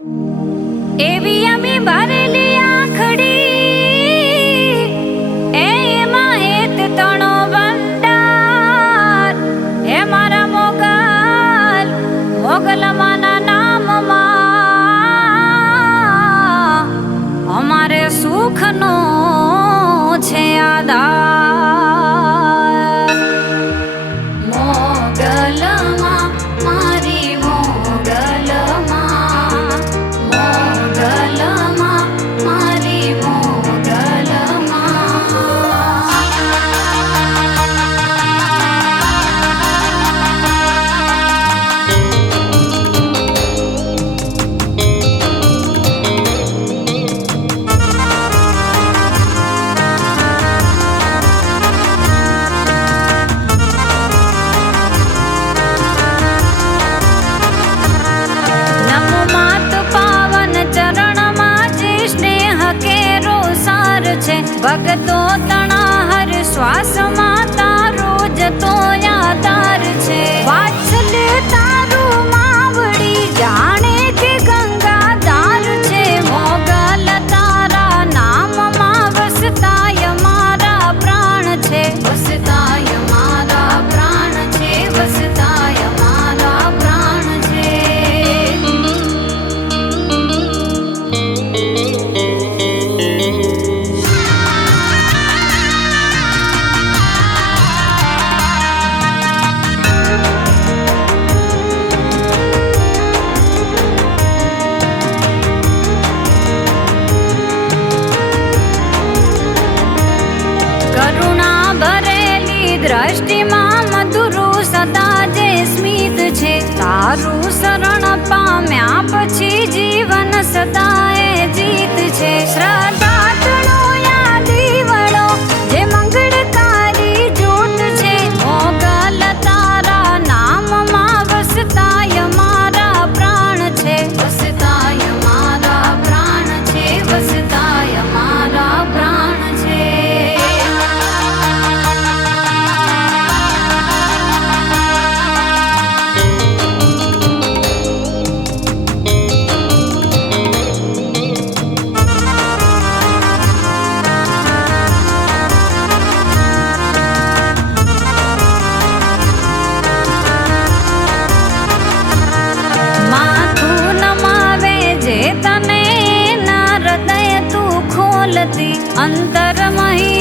એવી અમે ભરેલી આખડી એમાં હેત તણો ભંડાર હે મારા મોગલમાના નામમાં અમારે સુખનો છે આધાર. મોગલમાં મારી મોગલમાં મારી ભગતો તણા હર શ્વાસમાં તારો જતો યાદાર છે. વાત્સલ્ય તારું માવડી જાણે કે ગંગાધાર છે. મોગલ તારા નામમાં વસતાય મારા પ્રાણ છે. વસતાય મારા પ્રાણ છે. વસતાય મારા પ્રાણ છે. દ્રષ્ટિમાં મધુરું સદા જે સ્મિત છે. તારું શરણ પામ્યા પછી જીવન સદાએ જીત છે. શ્રદ્ધાળુ યા દીવડો જે મંગળકારી જ્યોત છે. મોગલ તારા નામમાં વસતાય મારા પ્રાણ છે. વસતાય મારા પ્રાણ છે. વસતાય મારા પ્રાણ છે. અંતર મહી